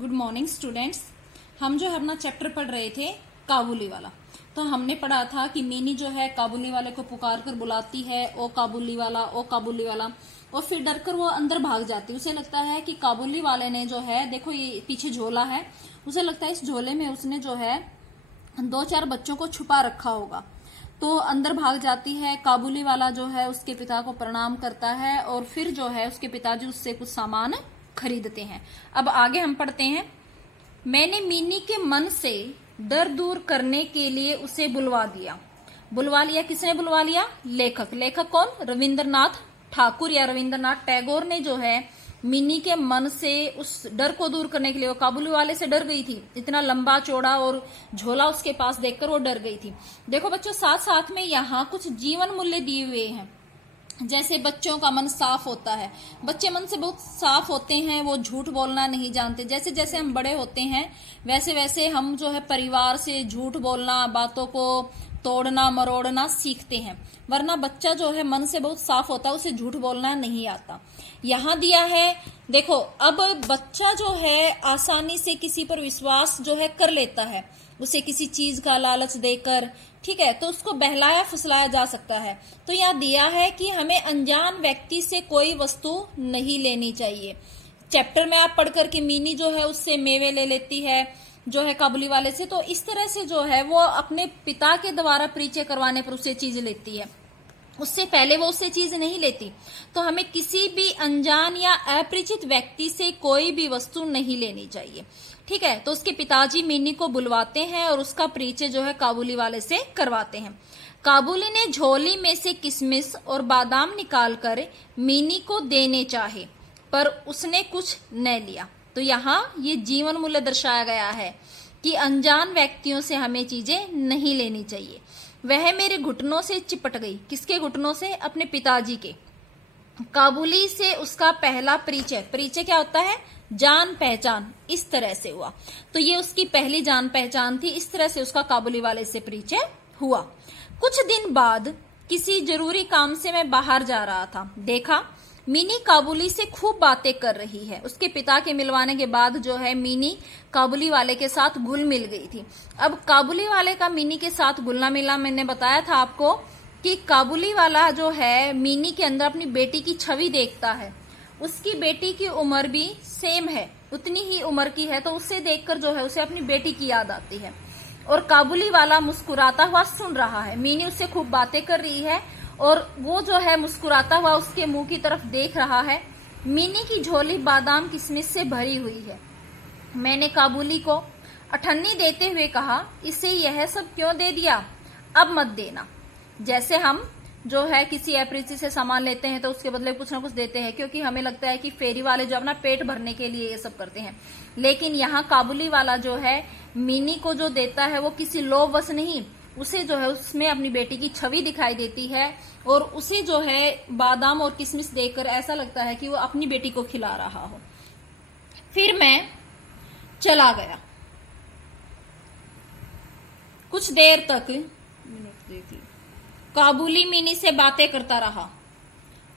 Good morning students. हम जो है अपना चैप्टर पढ़ रहे थे काबुली वाला। तो हमने पढ़ा था कि मीनी जो है काबुली वाले को पुकार कर बुलाती है, ओ काबुली वाला, ओ काबुली वाला, और फिर डरकर वो अंदर भाग जाती है। उसे लगता है कि काबुली वाले ने जो है, देखो ये पीछे झोला है, उसे लगता है इस झोले में उसने जो है 2-4 बच्चों को छुपा रखा होगा। तो अंदर भाग जाती है। काबुली वाला जो है उसके पिता को प्रणाम करता है और फिर जो है उसके पिताजी उससे कुछ सामान खरीदते हैं। अब आगे हम पढ़ते हैं। मैंने मीनी के मन से डर दूर करने के लिए उसे बुलवा दिया। बुलवा लिया, किसने बुलवा लिया? लेखक। लेखक कौन? रविंद्रनाथ ठाकुर या रविंद्रनाथ टैगोर ने जो है मिनी के मन से उस डर को दूर करने के लिए, वो काबुली वाले से डर गई थी। इतना लंबा चौड़ा और झोला उसके पास देखकर वो डर गई थी। देखो बच्चों, साथ साथ में यहाँ कुछ जीवन मूल्य दिए हुए हैं। जैसे बच्चों का मन साफ होता है, बच्चे मन से बहुत साफ होते हैं, वो झूठ बोलना नहीं जानते। जैसे जैसे हम बड़े होते हैं वैसे वैसे हम जो है परिवार से झूठ बोलना, बातों को तोड़ना मरोड़ना सीखते हैं। वरना बच्चा जो है मन से बहुत साफ होता है, उसे झूठ बोलना नहीं आता। यहाँ दिया है, देखो, अब बच्चा जो है आसानी से किसी पर विश्वास जो है कर लेता है, उसे किसी चीज का लालच देकर, ठीक है, तो उसको बहलाया फुसलाया जा सकता है। तो यहाँ दिया है कि हमें अनजान व्यक्ति से कोई वस्तु नहीं लेनी चाहिए। चैप्टर में आप पढ़कर कि मीनी जो है उससे मेवे ले लेती है जो है काबुली वाले से, तो इस तरह से जो है वो अपने पिता के द्वारा परिचय करवाने पर उसे चीज लेती है, उससे पहले वो उससे चीज नहीं लेती। तो हमें किसी भी अनजान या अपरिचित व्यक्ति से कोई भी वस्तु नहीं लेनी चाहिए, ठीक है। तो उसके पिताजी मीनी को बुलवाते हैं और उसका परिचय जो है काबुली वाले से करवाते हैं। काबुली ने झोली में से किशमिश और बादाम निकालकर मीनी को देने चाहे, पर उसने कुछ न लिया। तो यहाँ ये जीवन मूल्य दर्शाया गया है कि अनजान व्यक्तियों से हमें चीजें नहीं लेनी चाहिए। वह मेरे घुटनों से चिपट गई। किसके घुटनों से? अपने पिताजी के। काबुली से उसका पहला परिचय, परिचय क्या होता है? जान पहचान, इस तरह से हुआ। तो ये उसकी पहली जान पहचान थी, इस तरह से उसका काबुली वाले से परिचय हुआ। कुछ दिन बाद किसी जरूरी काम से मैं बाहर जा रहा था, देखा मिनी काबुली से खूब बातें कर रही है। उसके पिता के मिलवाने के बाद जो है मिनी काबुली वाले के साथ घुल मिल गई थी। अब काबुली वाले का मिनी के साथ घुलना मिलना, मैंने बताया था आपको कि काबुली वाला जो है मिनी के अंदर अपनी बेटी की छवि देखता है। उसकी बेटी की उम्र भी सेम है, उतनी ही उम्र की है, तो उससे देखकर जो है उसे अपनी बेटी की याद आती है। और काबुली वाला मुस्कुराता हुआ सुन रहा है। मिनी उससे खूब बातें कर रही है और वो जो है मुस्कुराता हुआ उसके मुंह की तरफ देख रहा है। मिनी की झोली बादाम किशमिश से भरी हुई है। मैंने काबुली को अठन्नी देते हुए कहा, इसे यह सब क्यों दे दिया? अब मत देना। जैसे हम जो है किसी अपरिचित से सामान लेते हैं तो उसके बदले कुछ ना कुछ देते हैं, क्योंकि हमें लगता है कि फेरी वाले जो अपना पेट भरने के लिए ये सब करते हैं। लेकिन यहाँ काबुली वाला जो है मिनी को जो देता है वो किसी लोभवश नहीं, उसे जो है उसमें अपनी बेटी की छवि दिखाई देती है और उसे जो है बादाम और किशमिश देकर ऐसा लगता है कि वो अपनी बेटी को खिला रहा हो। फिर मैं चला गया। कुछ देर तक काबुली मिनी से बातें करता रहा।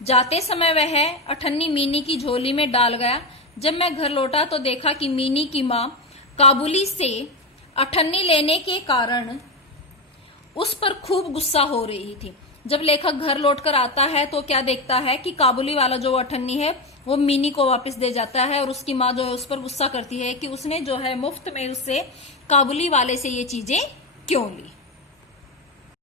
जाते समय वह अठन्नी मिनी की झोली में डाल गया। जब मैं घर लौटा तो देखा कि मिनी की माँ काबुली से अठन्नी लेने के कारण उस पर खूब गुस्सा हो रही थी। जब लेखक घर लौटकर आता है तो क्या देखता है कि काबुली वाला जो अठन्नी है वो मिनी को वापस दे जाता है और उसकी माँ जो है उस पर गुस्सा करती है कि उसने जो है मुफ्त में उससे काबुली वाले से ये चीजें क्यों ली।